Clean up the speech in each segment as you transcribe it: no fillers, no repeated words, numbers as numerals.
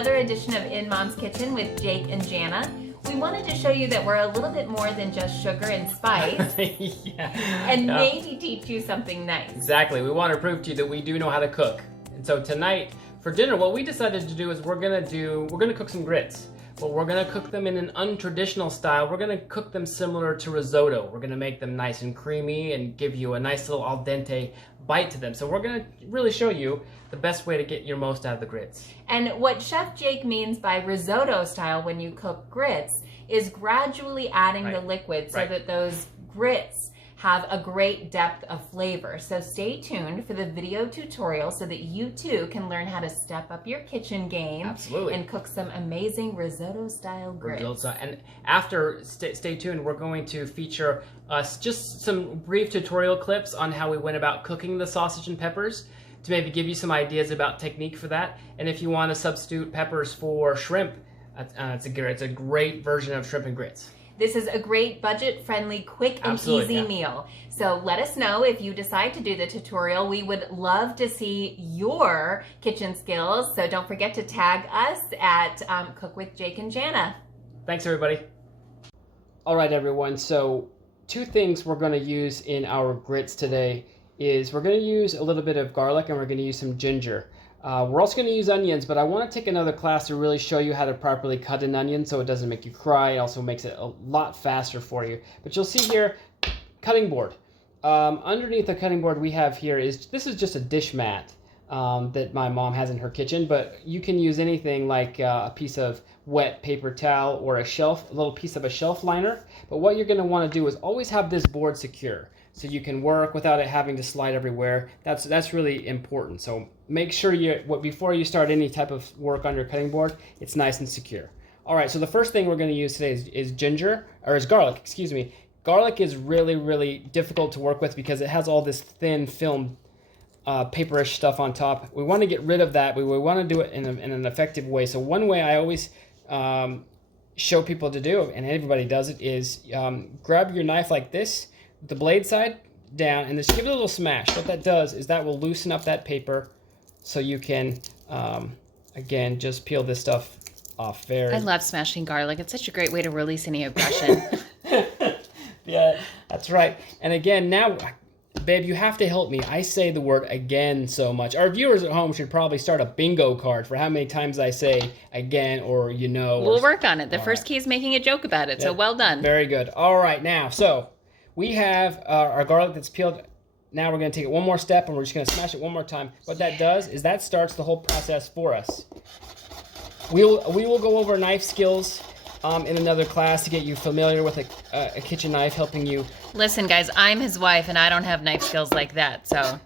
another edition of In Mom's Kitchen with Jake and Jana. We wanted to show you that we're a little bit more than just sugar and spice, and maybe teach you something nice. Exactly. We want to prove to you that we do know how to cook. And so tonight, for dinner, what we decided to do is we're gonna cook some grits. But we're gonna cook them in an untraditional style. We're gonna cook them similar to risotto. We're gonna make them nice and creamy and give you a nice little al dente bite to them. So we're gonna really show you the best way to get your most out of the grits. And what Chef Jake means by risotto style when you cook grits is gradually adding the liquid so that those grits have a great depth of flavor. So stay tuned for the video tutorial so that you too can learn how to step up your kitchen game. Absolutely. And cook some amazing risotto style grits. And after, stay tuned, we're going to feature just some brief tutorial clips on how we went about cooking the sausage and peppers to maybe give you some ideas about technique for that. And if you want to substitute peppers for shrimp, it's a great version of shrimp and grits. This is a great budget-friendly, quick and easy meal. So let us know if you decide to do the tutorial. We would love to see your kitchen skills. So don't forget to tag us at Cook with Jake and Jana. Thanks, everybody. All right, everyone. So 2 things we're going to use in our grits today is we're going to use a little bit of garlic and we're going to use some ginger. We're also going to use onions, but I want to take another class to really show you how to properly cut an onion so it doesn't make you cry. It also makes it a lot faster for you. But you'll see here, cutting board. Underneath the cutting board we have here this is just a dish mat that my mom has in her kitchen, but you can use anything like a piece of wet paper towel or a little piece of a shelf liner. But what you're going to want to do is always have this board secure, so you can work without it having to slide everywhere. That's really important. So make sure before you start any type of work on your cutting board, it's nice and secure. All right, so the first thing we're going to use today is garlic, excuse me. Garlic is really, really difficult to work with because it has all this thin film paperish stuff on top. We want to get rid of that, but we want to do it in an effective way. So one way I always show people to do, and everybody does it, is grab your knife like this, the blade side down, and just give it a little smash. What that does is that will loosen up that paper so you can, again, just peel this stuff off very... I love smashing garlic. It's such a great way to release any aggression. Yeah, that's right. And again, now, babe, you have to help me. I say the word again so much. Our viewers at home should probably start a bingo card for how many times I say again or you know. We'll work on it. The first key is making a joke about it, so well done. Very good. All right, now, so... we have our garlic that's peeled. Now we're going to take it one more step and we're just going to smash it one more time. What that does is that starts the whole process for us. We will go over knife skills in another class to get you familiar with a kitchen knife, helping you. Listen, guys, I'm his wife and I don't have knife skills like that, so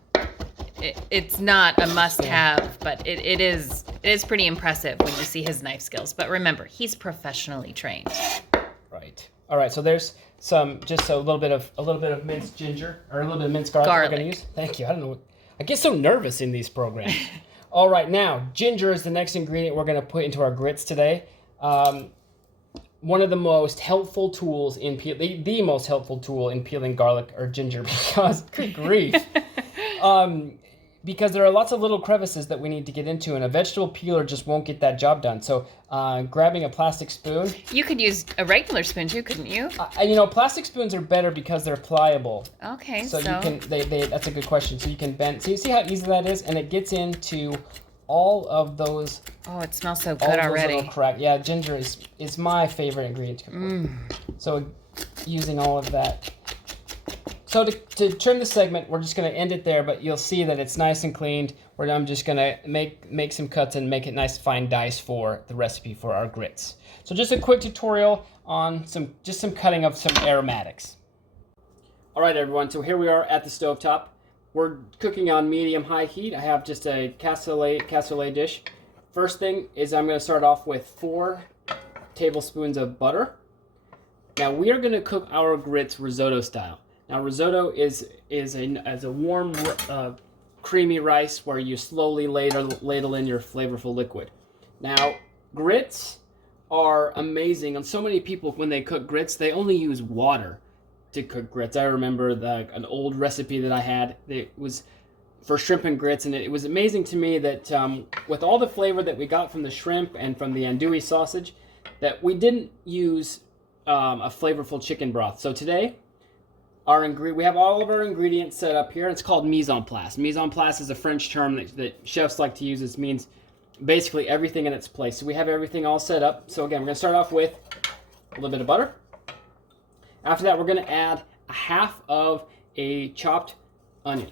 it's not a must-have, but it is pretty impressive when you see his knife skills. But remember, he's professionally trained. Right. All right. So there's just a little bit of minced ginger or a little bit of minced garlic. We're going to use. Thank you. I don't know. I get so nervous in these programs. All right. Now, ginger is the next ingredient we're going to put into our grits today. One of the most helpful tools in the most helpful tool in peeling garlic or ginger because good grief. Because there are lots of little crevices that we need to get into, and a vegetable peeler just won't get that job done. So grabbing a plastic spoon. You could use a regular spoon too, couldn't you? Plastic spoons are better because they're pliable. Okay, so you can, that's a good question. So you can bend, so you see how easy that is? And it gets into all of those. Oh, it smells so good already. Yeah, ginger is my favorite ingredient to cook with. So using all of that. So to trim the segment, we're just going to end it there, but you'll see that it's nice and cleaned. I'm just going to make some cuts and make it nice fine dice for the recipe for our grits. So just a quick tutorial on some cutting of some aromatics. All right, everyone, so here we are at the stovetop. We're cooking on medium-high heat. I have just a cassoulet dish. First thing is I'm going to start off with 4 tablespoons of butter. Now we are going to cook our grits risotto style. Now risotto is a warm, creamy rice where you slowly ladle in your flavorful liquid. Now grits are amazing, and so many people when they cook grits they only use water to cook grits. I remember an old recipe that I had. It was for shrimp and grits, and it was amazing to me that with all the flavor that we got from the shrimp and from the andouille sausage, that we didn't use a flavorful chicken broth. So today, we have all of our ingredients set up here. It's called mise en place. Mise en place is a French term that chefs like to use. It means basically everything in its place. So we have everything all set up. So again, we're going to start off with a little bit of butter. After that, we're going to add a half of a chopped onion.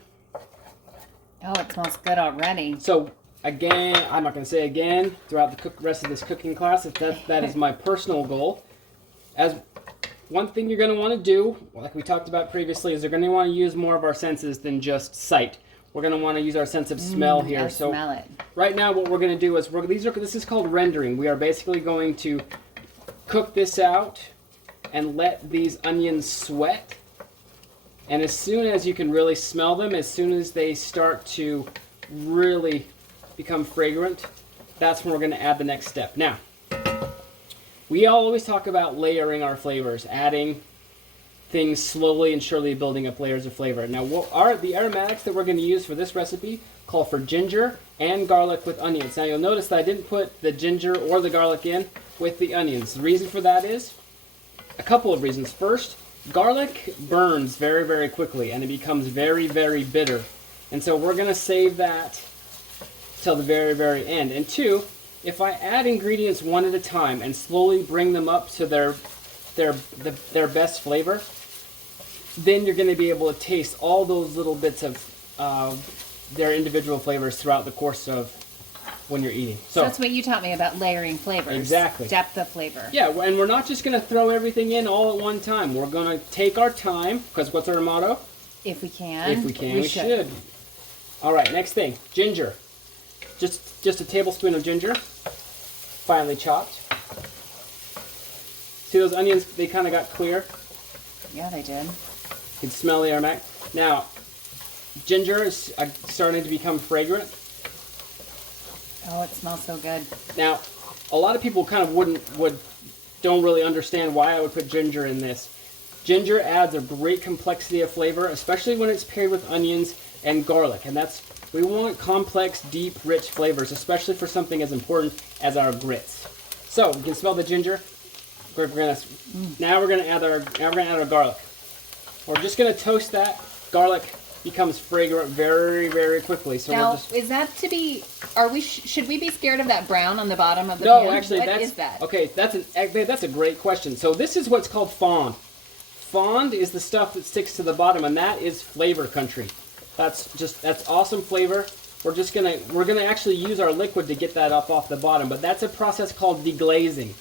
Oh, it smells good already. So again, I'm not going to say again throughout the rest of this cooking class. That is my personal goal. As one thing you're going to want to do, like we talked about previously, is you're going to want to use more of our senses than just sight. We're going to want to use our sense of smell here. I smell it. Right now, what we're going to do is this is called rendering. We are basically going to cook this out and let these onions sweat. And as soon as you can really smell them, as soon as they start to really become fragrant, that's when we're going to add the next step. Now, we always talk about layering our flavors, adding things slowly and surely, building up layers of flavor. Now, the aromatics that we're going to use for this recipe call for ginger and garlic with onions. Now, you'll notice that I didn't put the ginger or the garlic in with the onions. The reason for that is a couple of reasons. First, garlic burns very, very quickly, and it becomes very, very bitter. And so we're going to save that till the very, very end. And two, if I add ingredients one at a time and slowly bring them up to their best flavor, then you're going to be able to taste all those little bits of their individual flavors throughout the course of when you're eating. So that's what you taught me about layering flavors. Exactly. Depth of flavor. Yeah, and we're not just going to throw everything in all at one time. We're going to take our time, because what's our motto? If we can. If we can, we should. All right, next thing, ginger. Just a tablespoon of ginger, finely chopped. See those onions? They kind of got clear. Yeah, they did. You can smell the aromatic. Now, ginger is starting to become fragrant. Oh, it smells so good. Now, a lot of people kind of don't really understand why I would put ginger in this. Ginger adds a great complexity of flavor, especially when it's paired with onions and garlic. And we want complex, deep, rich flavors, especially for something as important as our grits. So you can smell the ginger. Now we're gonna add our garlic. We're just gonna toast that. Garlic becomes fragrant very, very quickly. So now, is that to be? Should we be scared of that brown on the bottom of the pan? No, actually, what is that? Okay, that's a great question. So this is what's called fond. Fond is the stuff that sticks to the bottom, and that is flavor country. That's awesome flavor. We're gonna actually use our liquid to get that up off the bottom, but that's a process called deglazing,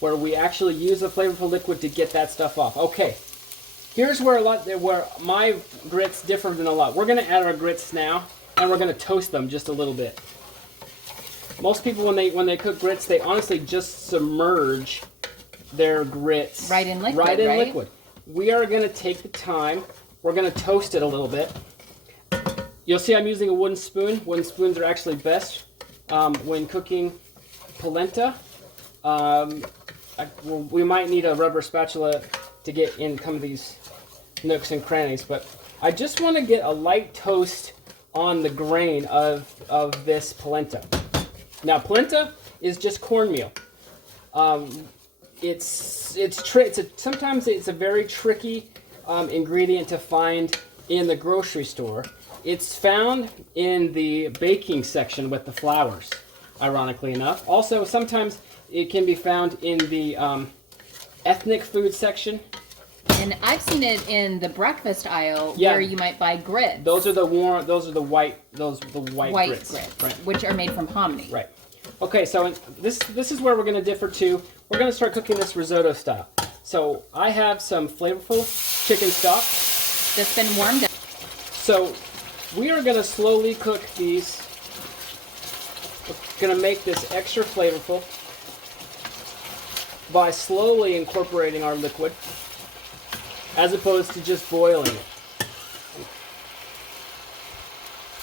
where we actually use the flavorful liquid to get that stuff off. Okay, here's where my grits differ than a lot. We're gonna add our grits now, and we're gonna toast them just a little bit. Most people, when they cook grits, they honestly just submerge their grits right in liquid. We are gonna take the time. We're gonna toast it a little bit. You'll see I'm using a wooden spoon. Wooden spoons are actually best when cooking polenta. We might need a rubber spatula to get in some of these nooks and crannies, but I just want to get a light toast on the grain of this polenta. Now, polenta is just cornmeal. Sometimes it's a very tricky ingredient to find in the grocery store. It's found in the baking section with the flours, ironically enough. Also, sometimes it can be found in the ethnic food section. And I've seen it in the breakfast aisle where you might buy grits. Those are the white grits, right, which are made from hominy. Right. Okay, so this is where we're going to differ too. We're going to start cooking this risotto style. So I have some flavorful chicken stock that's been warmed up. So we are going to slowly cook these. We're going to make this extra flavorful by slowly incorporating our liquid, as opposed to just boiling it.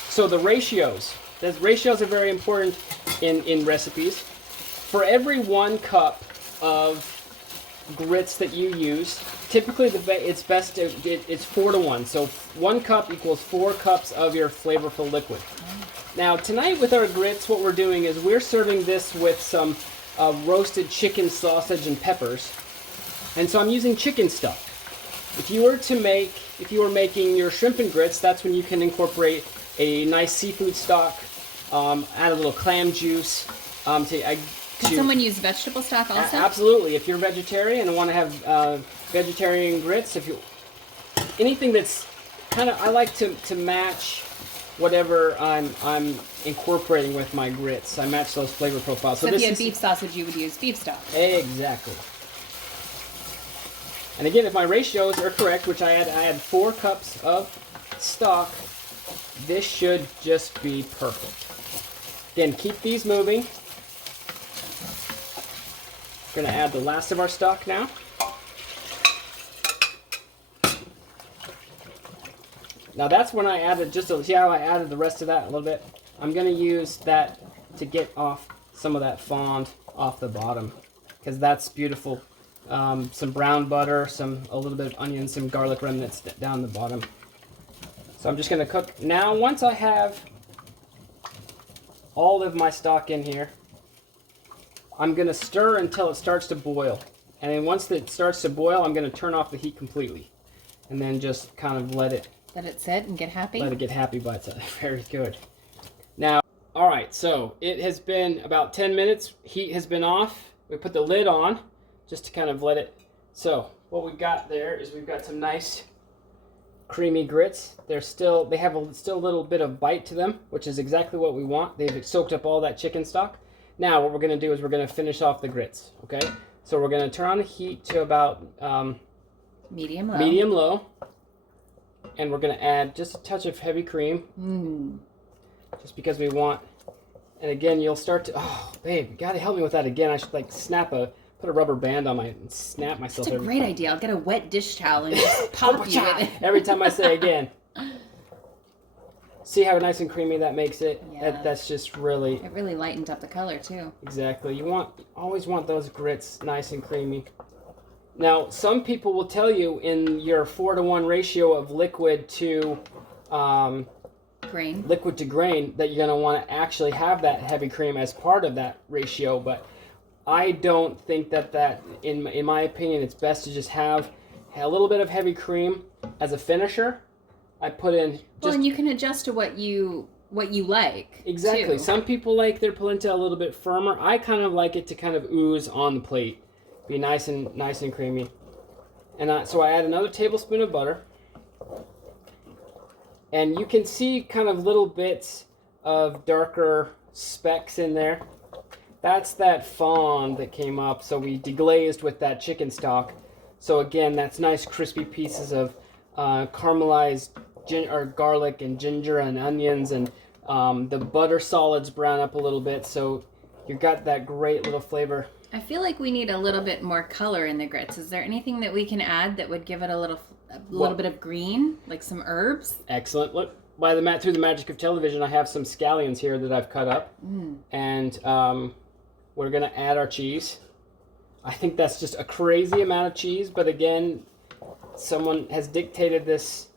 So the ratios are very important in recipes. For every 1 cup of grits that you use, typically it's best it's 4 to 1. So 1 cup equals 4 cups of your flavorful liquid. Now tonight with our grits, what we're doing is we're serving this with some roasted chicken sausage and peppers, and so I'm using chicken stock. If you were making your shrimp and grits, that's when you can incorporate a nice seafood stock, add a little clam juice. Could someone use vegetable stock also? Absolutely. If you're vegetarian and want to have vegetarian grits, anything that's kind of, I like to match whatever I'm incorporating with my grits. I match those flavor profiles. So if you had beef sausage, you would use beef stock. Exactly. And again, if my ratios are correct, which I had 4 cups of stock, this should just be perfect. Again, keep these moving. We're going to add the last of our stock now. Now that's when I added see how I added the rest of that a little bit? I'm going to use that to get off some of that fond off the bottom, because that's beautiful. Some brown butter, a little bit of onion, some garlic remnants down the bottom. So I'm just going to cook. Now, once I have all of my stock in here, I'm going to stir until it starts to boil. And then once it starts to boil, I'm going to turn off the heat completely. And then just kind of let it sit and get happy? Let it get happy by itself. Very good. Now, all right, so it has been about 10 minutes. Heat has been off. We put the lid on just to kind of let it. So what we've got there is we've got some nice creamy grits. They have still a little bit of bite to them, which is exactly what we want. They've soaked up all that chicken stock. Now what we're going to do is we're going to finish off the grits. Okay, so we're going to turn on the heat to about medium low, and we're going to add just a touch of heavy cream, just because we want. And again, you'll start to, oh babe, you got to help me with that again. I should like put a rubber band on and snap myself. That's a great idea. I'll get a wet dish towel and just pop you with it. Every time I say again. See how nice and creamy that makes it? Yeah. That's just really... It really lightened up the color too. Exactly. You always want those grits nice and creamy. Now, some people will tell you in your 4 to 1 ratio of liquid to grain that you're going to want to actually have that heavy cream as part of that ratio, but I don't think that in my opinion, it's best to just have a little bit of heavy cream as a finisher. I put in and you can adjust to what you like. Exactly. Too. Some people like their polenta a little bit firmer. I kind of like it to kind of ooze on the plate, be nice and creamy. And so I add another tablespoon of butter, and you can see kind of little bits of darker specks in there. That's that fond that came up, so we deglazed with that chicken stock. So again, that's nice crispy pieces of caramelized garlic and ginger and onions, and the butter solids brown up a little bit, so you got that great little flavor. I feel like we need a little bit more color in the grits. Is there anything that we can add that would give it a little bit of green, like some herbs? Excellent. Look, through the magic of television, I have some scallions here that I've cut up, and we're going to add our cheese. I think that's just a crazy amount of cheese, but again, someone has dictated this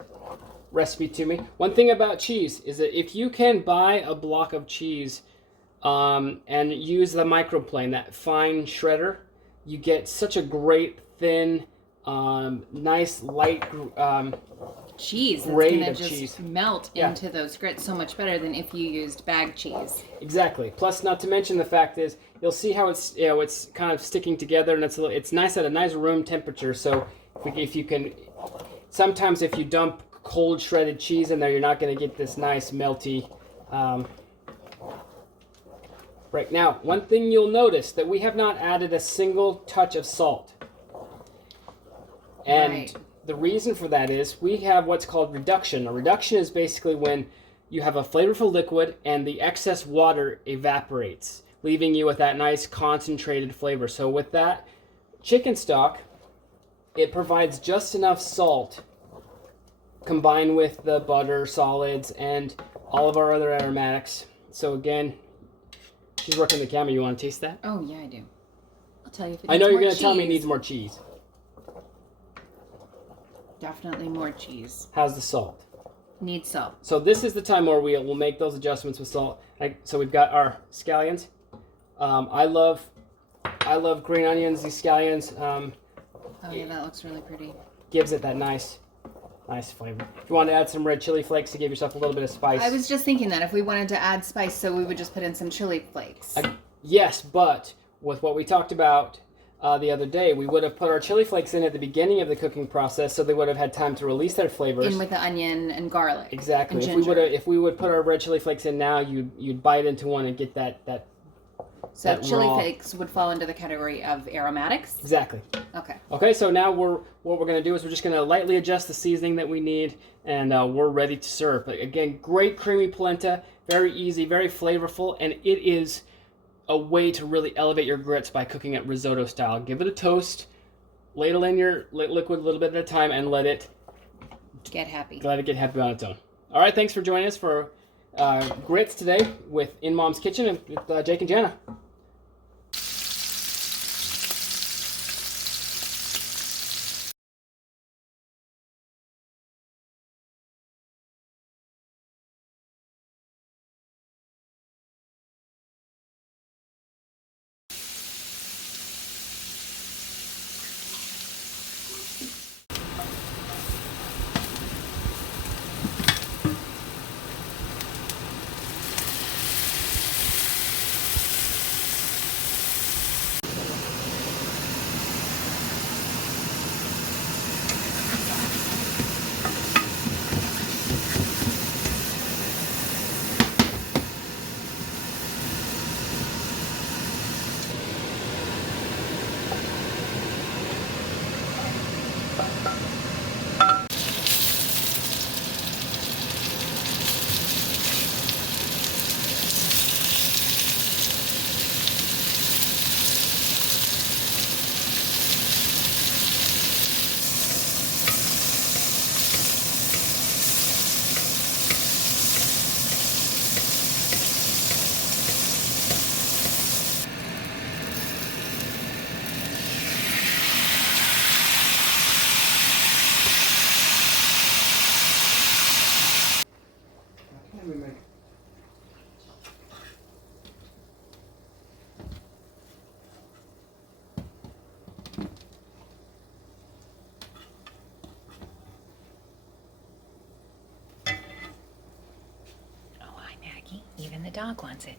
recipe to me. One thing about cheese is that if you can buy a block of cheese and use the microplane, that fine shredder, you get such a great thin, nice light cheese. It's grade gonna of just cheese. Melt into those grits so much better than if you used bag cheese. Exactly. Plus, not to mention the fact is, you'll see how it's kind of sticking together, and it's nice at a nice room temperature. So if you can, sometimes if you dump cold shredded cheese in there, you're not going to get this nice melty. Right now, one thing you'll notice that we have not added a single touch of salt, and the reason for that is we have what's called reduction. A reduction is basically when you have a flavorful liquid and the excess water evaporates, leaving you with that nice concentrated flavor. So with that chicken stock, it provides just enough salt combined with the butter solids and all of our other aromatics. So again, she's working the camera. You want to taste that? Oh yeah, I do. I'll tell you if it I needs know you're more going to tell me it cheese. needs more cheese. Definitely more cheese. How's the salt? Needs salt. So this is the time where we'll make those adjustments with salt. So we've got our scallions. I love green onions. These scallions Oh yeah, that looks really pretty. gives it that nice flavor. If you want to add some red chili flakes to give yourself a little bit of spice. I was just thinking that if we wanted to add spice, so we would just put in some chili flakes. Yes, but with what we talked about the other day, we would have put our chili flakes in at the beginning of the cooking process, so they would have had time to release their flavors. In with the onion and garlic. Exactly. And If we would put our red chili flakes in now, you'd bite into one and get that. So that chili raw. flakes would fall into the category of aromatics. Exactly. Okay. Okay, so now what we're going to do is we're just going to lightly adjust the seasoning that we need, and we're ready to serve. But again, great creamy polenta, very easy, very flavorful, and it is a way to really elevate your grits by cooking it risotto style. Give it a toast, ladle in your liquid a little bit at a time, and let it get happy on its own. All right, thanks for joining us for grits today in Mom's Kitchen with Jake and Jana. Oh, hi, Maggie. Even the dog wants it.